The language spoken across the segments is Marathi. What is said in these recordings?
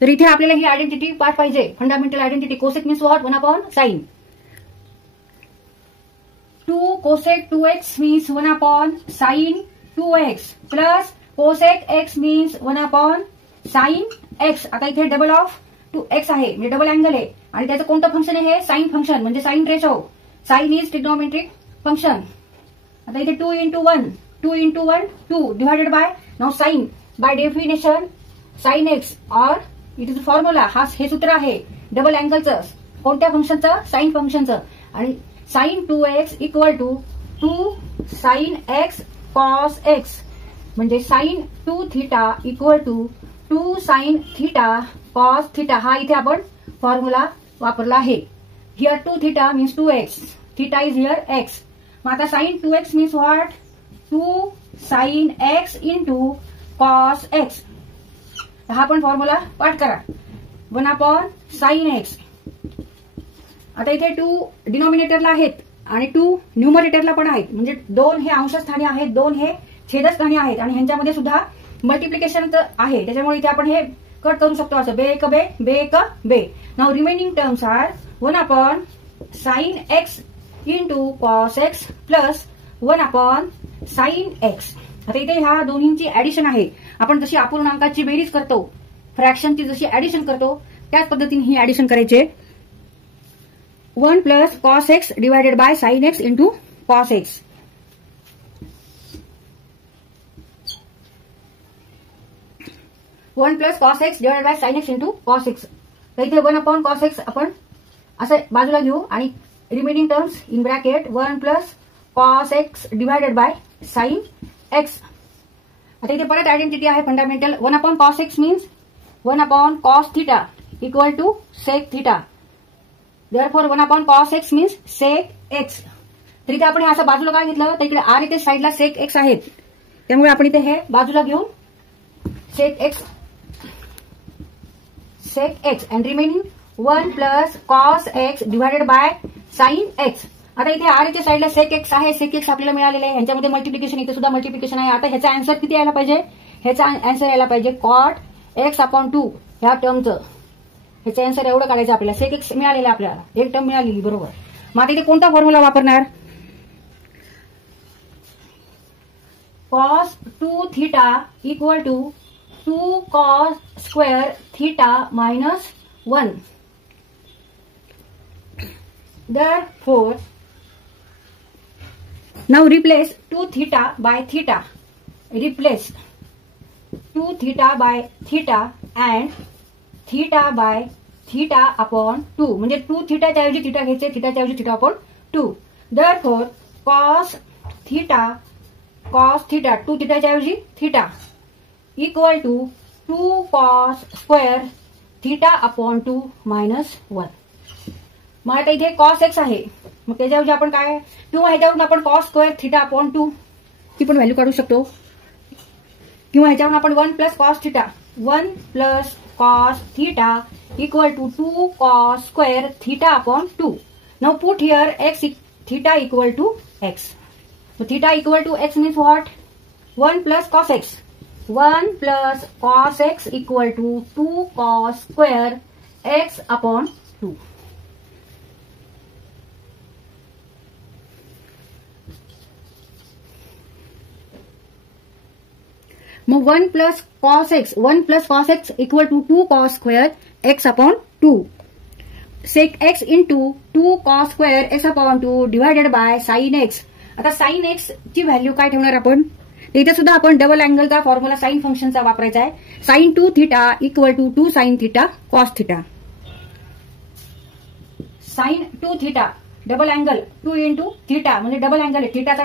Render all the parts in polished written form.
तर इथे आपल्याला ही आयडेंटिटी पाठ पाहिजे, fundamental identity. Cosec means what? 1/sin. 2 cosec 2x means 1/sin 2x plus cosec x means 1/sin x. आता इथे डबल ऑफ 2x आहे म्हणजे डबल अँगल आहे आणि त्याचं कोणतं फंक्शन आहे? साइन फंक्शन म्हणजे sine ratio. Sine is trigonometric function. आता इथे 2 into 1 2 divided by now sine by definition sine x और इट इज फॉर्म्युला. हे सूत्र आहे डबल अँगलचं. कोणत्या फंक्शनचं? साइन फंक्शनचं. आणि sine 2x equal to 2 sine x cos x म्हणजे sine 2 theta equal to 2 sine theta cos theta. हा इथे आपण फॉर्म्युला वापरला आहे. Here 2 theta means 2x, theta is here x. मग आता sine 2x means what? 2 sine x into cos x. हा पण फॉर्म्युला पाठ करा. 1/sin x. आता इथे 2 डिनॉमिनेटरला आहेत आणि 2 न्यूमरेटरला पण आहेत म्हणजे 2 हे अंशस्थानी आहेत, 2 हे छेदस्थानी आहेत आणि ह्यांच्यामध्ये सुद्धा मल्टिप्लिकेशन आहे. त्याच्यामुळे इथे आपण हे कट करू शकतो असं बे एक बे बे एक बे. Now remaining terms are 1/sin x into cos x plus 1/sin x. आता इथे ह्या दोन्हींची ऍडिशन आहे. आपण जशी अपूर्णांकाची बेरीज करतो, फ्रॅक्शनची जशी ऍडिशन करतो त्याच पद्धतीने ही ऍडिशन करायची. 1 plus cos x divided by sine x into cos x. One plus cos x divided by sine x into cos x. तर इथे 1/cos x आपण असं बाजूला घेऊ आणि remaining terms in bracket 1 plus cos x divided by sine x. आता इथे परत आयडेंटिटी आहे fundamental. 1/cos x means 1/cos theta equal to sec theta. Therefore 1/cos x means sec x. तर इथे आपण हे असं बाजूला काय घेतलं तर इकडे आर इथे साईडला सेक एक्स आहेत त्यामुळे आपण इथे हे बाजूला घेऊन sec x and remaining 1 plus cos x divided by sine x. आता इथे आर च्या साईडला सेक एक्स आहे. सेक एक्स आपल्याला मिळालेले आहे. ह्यांच्यामध्ये मल्टिप्लिकेशन, इथे सुद्धा मल्टिप्लिकेशन आहे. आता ह्याचा आन्सर किती यायला पाहिजे? ह्याचा आन्सर यायला पाहिजे कॉट x/2 ह्या टर्मचं. ह्याचं आन्सर एवढं काढायचं आपल्याला. सेक एक्स मिळालेलं आपल्याला, एक टर्म मिळालेली बरोबर. मग आता इथे कोणता फॉर्म्युला वापरणार? cos 2 theta equal to 2 cos square theta minus 1. Therefore, now replace 2 theta by theta. Replace 2 theta by theta and theta by theta upon 2. म्हणजे 2 theta च्या ऐवजी theta घ्यायचे, theta च्या ऐवजी theta upon 2. Therefore, cos theta 2 theta च्या ऐवजी theta equal to 2 cos square theta upon 2 minus 1. मग आता इथे कॉस एक्स आहे. मग त्याच्याऐवजी आपण काय किंवा ह्याच्यावरून आपण कॉस स्क्वेअर थीटा अपॉन 2 ची पण व्हॅल्यू काढू शकतो किंवा ह्याच्यावरून आपण 1 plus cos theta 1 plus cos theta equal to 2 cos square theta upon 2. Now put here x theta equal to x. Theta equal to x means what? 1 plus cos x. 1 plus cos x equal to 2 cos square x upon 2. मग 1 plus cos x equal to 2 cos square x upon 2. Sec x into 2 cos square x upon 2 divided by sine x. आता साइन एक्स ची व्हॅल्यू काय ठेवणार आपण? इथे सुद्धा आपण डबल अँगलचा फॉर्म्युला साइन फंक्शनचा वापरायचा आहे. Sine 2 theta equal to 2 sine theta cos theta. Sine 2 theta double angle 2 into theta म्हणजे डबल अँगल आहे. थीटाचा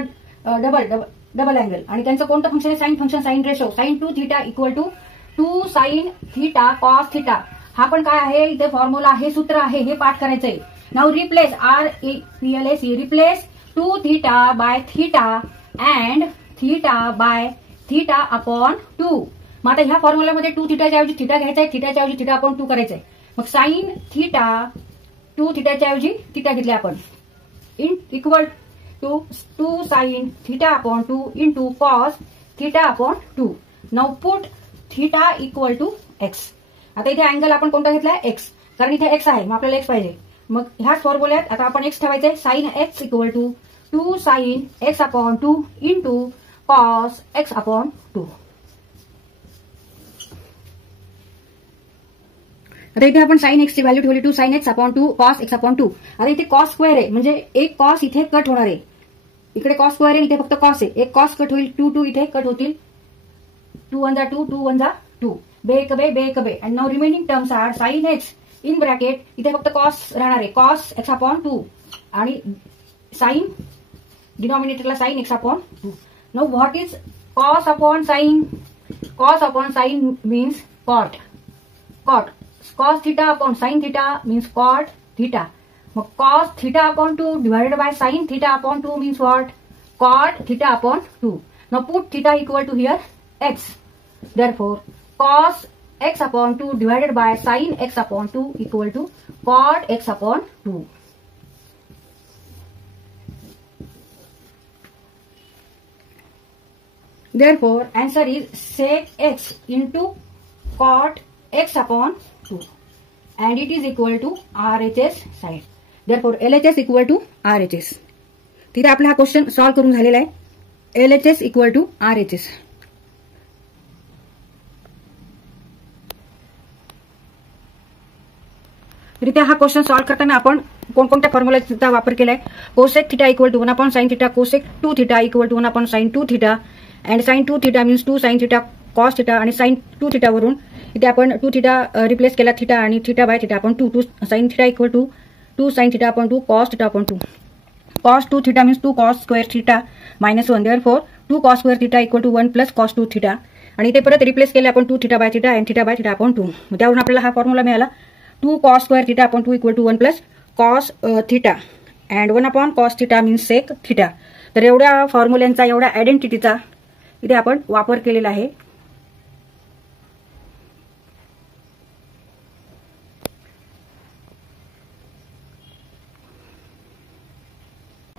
डबल अँगल आणि त्यांचं कोणतं फंक्शन आहे? Sine function, sine ratio. Sine 2 theta equal to 2 sine theta cos theta. हा पण काय आहे? इथे फॉर्म्युला आहे, सूत्र आहे, हे पाठ करायचंय. Now replace REPLACE replace 2 theta by theta and theta by theta upon 2. मग आता ह्या फॉर्म्युलामध्ये 2 थीटाच्या ऐवजी थीटा घ्यायचा आहे, थीटाच्या ऐवजी थीटा अपॉन 2 करायचंय. मग साइन थीटा 2 थीटाच्या ऐवजी थीटा घेतले आपण equal to 2 sine theta upon 2 into cos theta upon 2. Now put theta equal to x. आता इथे अँगल आपण कोणता घेतलाय एक्स, कारण इथे एक्स आहे मग आपल्याला एक्स पाहिजे. मग ह्याच फॉर्म्युल्यात आता आपण एक्स ठेवायचंय. Sine x equal to 2 sine x upon 2 into cos x upon 2. आता इथे आपण साइन एक्स ची व्हॅल्यू ठेवली 2 sine x upon 2 cos x upon 2. आता इथे कॉस स्क्वेअर आहे म्हणजे एक कॉस इथे कट होणार आहे. इकडे कॉस स्क्वेअर आहे, इथे फक्त कॉस आहे. एक कॉस कट होईल, 2 इथे कट होतील. 2 1 जा 2, 2 1 जा 2. बे एक बे. And now remaining terms are sine x in bracket, इथे फक्त कॉस राहणार आहे, कॉस एक्स अपॉन 2 आणि साइन डिनॉमिनेटरला sine x upon 2. Now what is cos upon sine? Cos upon sine means cot. Cos theta upon sin theta means cot theta. Cos theta upon 2 divided by sin theta upon 2 means what? Cot theta upon 2. Now put theta equal to here x. Therefore cos x upon 2 divided by sin x upon 2 equal to cot x upon 2. Therefore answer is sec x into cot x upon 2 and it is equal to RHS side. Therefore LHS equal to RHS. तिथे आपला हा क्वेश्चन सॉल्व करून झालेला आहे. LHS equal to RHS. इथे हा क्वेश्चन सॉल्व करताना आपण कोणकोणत्या फॉर्म्युलाचा वापर केलाय. Cosec theta equal to 1 upon sine theta, cosec 2 theta equal to 1 upon sine 2 theta and sine 2 theta means 2 sine theta cos theta आणि साइन 2 थिटा वरून इथे आपण 2 थिटा रिप्लेस केला थिटा आणि थिटा बाय थिटा आपण 2 sine theta equal to 2 sine theta upon 2 cos theta upon 2. Cos 2 theta means 2 cos square theta minus 1. Therefore 2 cos square theta equal to 1 plus cos 2 theta आणि इथे परत रिप्लेस केले आपण 2 theta by theta and theta by theta upon 2. त्यावरून आपल्याला हा फॉर्म्युला मिळाला 2 cos square theta upon 2 equal to 1 plus cos theta and 1 upon cos theta means sec theta. तर एवढ्या फॉर्म्युल्यांचा एवढ्या आयडेंटिटीचा इथे आपण वापर केलेला आहे.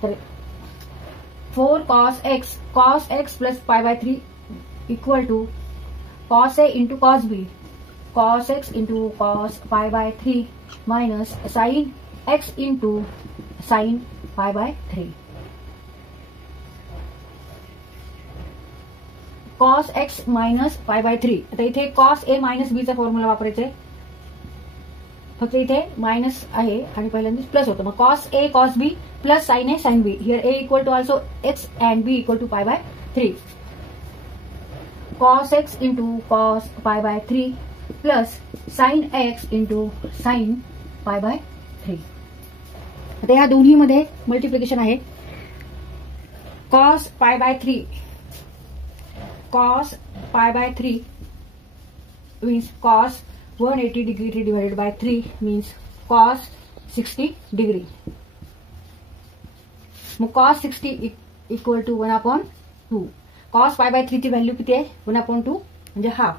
तर 4 cos x plus pi by 3 equal to cos a into cos b, cos x into cos pi by 3 minus sin x into sin pi by 3. cos x minus pi by 3. आता इथे cos a minus b चा फॉर्म्युला वापरायचा आहे. फक्त इथे मायनस आहे आणि पहिल्यांदा प्लस होतं. मग cos a cos b plus sin a sin b. Here a equal to also x and b equal to pi by 3. cos x into cos pi by 3 plus sin x into sin pi by 3. आता या दोन्ही मध्ये मल्टिप्लिकेशन आहे. cos pi by 3 means cos 180 degree divided by 3 means cos 60 degree. मग cos 60 equal to 1 upon 2. cos pi by 3 ची व्हॅल्यू किती आहे 1 upon 2 म्हणजे हाफ.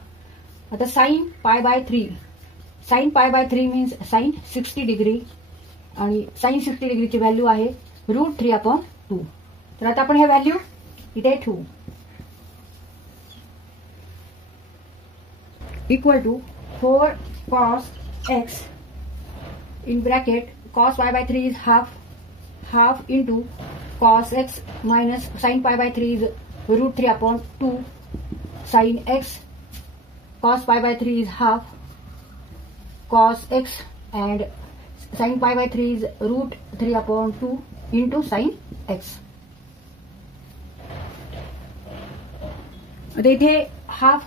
आता sin pi by 3 means sin 60 degree आणि sin 60 डिग्रीची व्हॅल्यू आहे √3 upon 2. तर आता आपण हे व्हॅल्यू इथे ठेवू. Equal to 4 cos x in bracket cos pi by 3 is half into cos x minus sin pi by 3 is √3 upon 2 sin x cos pi by 3 is half cos x and sin pi by 3 is √3 upon 2 into sin x. आता इथे हाफ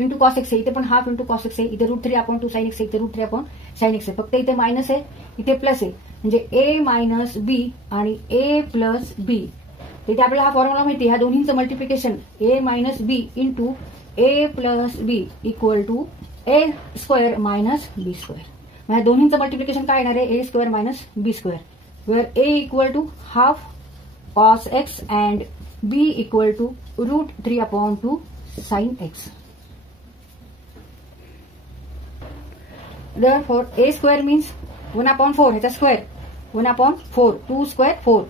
इंटू कॉस एक्स आहे, इथे पण हाफ इंटू कॉस एक्स आहे, इथे √3 अपॉन 2 साइन एक्स आहे, इथे √3 अपॉन साइन एक्स आहे. फक्त इथे मायनस आहे, इथे प्लस आहे म्हणजे a मायनस बी आणि a प्लस बी. इथे आपल्याला हा फॉर्म्युला माहिती आहे. ह्या दोन्हींचं multiplication a minus B into a plus B equal to a square minus B square. ह्या दोन्हींचं मल्टिप्लिकेशन काय येणार आहे a square minus B square, where a equal to half cos x and b equal to √3 upon 2 sin x. Therefore a square means 1 upon 4 ह्याचा square 1 upon 4 2 square 4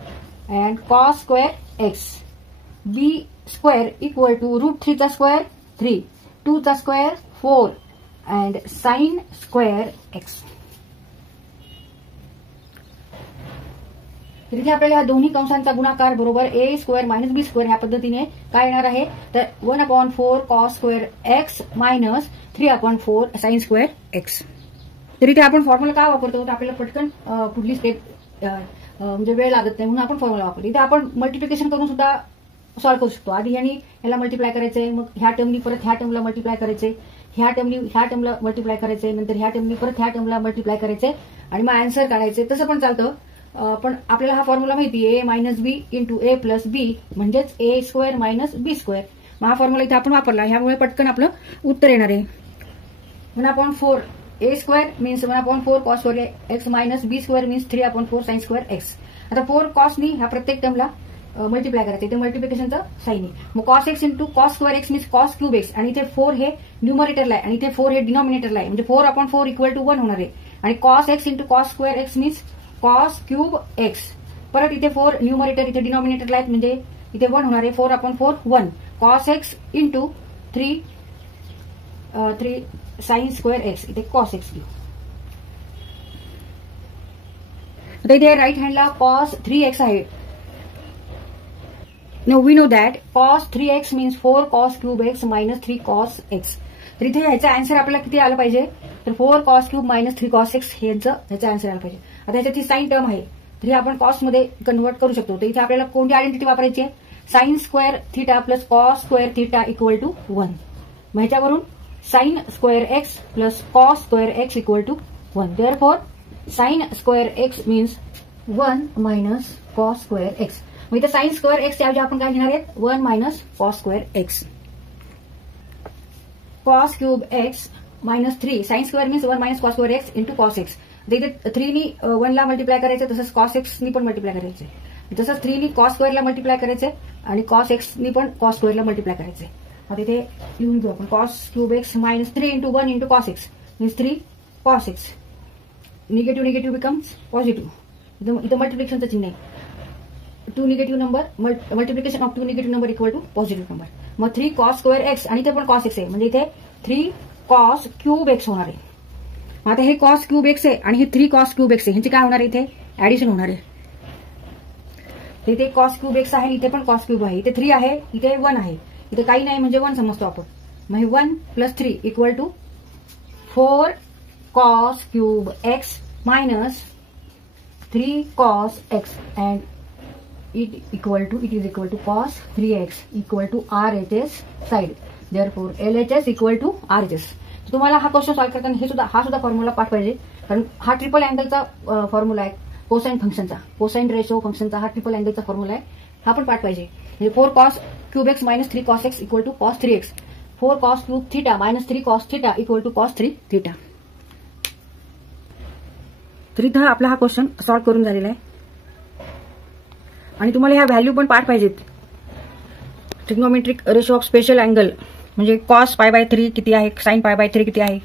and cos square x. b square equal to √3 चा स्क्वेअर 3 2 चा square 4 and sine square x. तर इथे आपल्याला ह्या दोन्ही कंसांचा गुणाकार बरोबर ए स्क्वेअर मायनस बी स्क्वेअर ह्या पद्धतीने काय येणार आहे, तर 1/4 cos square x minus 3/4 sine square x. तर इथे आपण फॉर्म्युला का वापरतो, तर आपल्याला पटकन पुढली स्टेप म्हणजे वेळ लागत नाही म्हणून आपण फॉर्म्युला वापरतो. इथे आपण मल्टिप्लिकेशन करून सुद्धा सॉल्व्ह करू शकतो. आधी ह्याला मल्टिप्लाय करायचंय, मग ह्या टर्मनी परत ह्या टर्मला मल्टिप्लाय करायचे, ह्या टर्मला मल्टिप्लाय करायचे, नंतर ह्या टर्मनी परत ह्या टर्मला मल्टिप्लाय करायचे आणि मग आन्सर काढायचे. तसं पण चालतं. पण आपल्याला हा फॉर्म्युला माहिती आहे, ए मायनस बी इंटू ए प्लस बी म्हणजेच ए स्क्वेअर मायनस बी स्क्वेअर. मग हा फॉर्म्युला इथे आपण वापरला, ह्यामुळे पटकन आपलं उत्तर येणार आहे. 1/4 A square means 1/4 cos square x minus B square means 3/4 sine square x. आता 4 कॉसनी ह्या प्रत्येक टर्मला मल्टिप्लाय करायचं, इथे मल्टिप्लिकेशनचं साइन आहे. मग cos x into cos square x means cos cube x आणि इथे 4 हे न्यूमरेटरला आहे आणि इथे 4 हे डिनॉमिनेटरला आहे, म्हणजे 4/4 इक्वल टू 1 होणार आहे. आणि cos x into cos square x means cos cube x. परत इथे 4 न्यूमरेटर इथे डिनॉमिनेटरला आहेत, म्हणजे इथे 1 होणार आहे. 4/4 1 cos x into 3 sign square x, इथे कॉस एक्स घेऊ. आता इथे राईट हँडला कॉस 3x आहे. Now we know that cos 3x means 4 cos cube x minus 3 cos x. तर इथे ह्याचा आन्सर आपल्याला किती आला पाहिजे, तर 4 cos cube minus 3 cos x ह्याचा आन्सर आला पाहिजे. आता ह्याच्यात साइन टर्म आहे, तर हे आपण कॉस मध्ये कन्वर्ट करू शकतो. तर इथे आपल्याला कोणती आयडेंटिटी वापरायची आहे, sine square theta plus cos square theta equal to 1. मग ह्याच्यावरून sine square x plus cos square x equal to 1. Therefore sine square x means 1 minus cos square x. मग इथे साइन स्क्वेअर एक्स ऐवजी आपण काय घेणार आहेत, 1 minus cos square x. Cos cube x minus 3 sine square means 1 minus cos square x into cos x. इथे 3 नी 1 ला मल्टिप्लाय करायचं, तसंच कॉस एक्स नी पण मल्टिप्लाय करायचे, तसंच 3 नी कॉस स्क्वेअरला मल्टिप्लाय करायचे आणि कॉस एक्स नी पण कॉस स्क्वेअरला मल्टिप्लाय करायचे. आता इथे लिहून घेऊ आपण cos cube x minus 3 into 1 into cos x means 3 cos x. Negative becomes positive. इथं मल्टिप्लिकेशनचं चिन्ह आहे. 2 negative number multiplication of 2 negative number equal to positive number. मग 3 कॉस स्क्वेअर एक्स आणि इथे पण कॉस एक्स आहे, म्हणजे इथे 3 कॉस क्यूब एक्स होणार आहे. आता हे कॉस क्यूब एक्स आहे आणि हे 3 कॉस क्यूब एक्स आहे, ह्यांची काय होणार आहे, इथे ऍडिशन होणार आहे. इथे कॉस क्यूब एक्स आहे, इथे पण कॉस क्यूब आहे. इथे 3 आहे, इथे 1 आहे, इथे काही नाही म्हणजे 1 समजतो आपण. मग हे 1 plus 3 equal to 4 cos cube x minus 3 cos x and it is equal to cos 3x equal to RHS side. Therefore LHS equal to RHS. तुम्हाला हा क्वेश्चन सॉल्व्ह करताना हा सुद्धा फॉर्म्युला पाठ पाहिजे, कारण हा ट्रिपल अँगलचा फॉर्म्युला आहे. कोसाइन फंक्शनचा, कोसाइन रेशो फंक्शनचा हा ट्रिपल अँगलचा फॉर्म्युला आहे, हा पण पाठ पाहिजे. म्हणजे 4 cos cube x minus 3 cos x equal to cos 3x. 4 cos cube theta minus 3 cos theta equal to cos 3 theta. तर इथं आपला हा क्वेश्चन सॉल्व्ह करून झालेला आहे आणि तुम्हाला ह्या व्हॅल्यू पण पाठ पाहिजेत. Trigonometric ratio of special angle म्हणजे कॉस π/3 किती आहे, साइन π/3 किती आहे,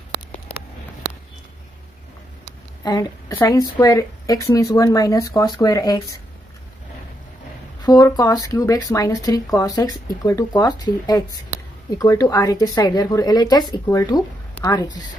and sine square x means 1 minus cos square x. 4 cos cube x minus 3 cos x equal to cos 3x equal to RHS side. Therefore LHS equal to RHS.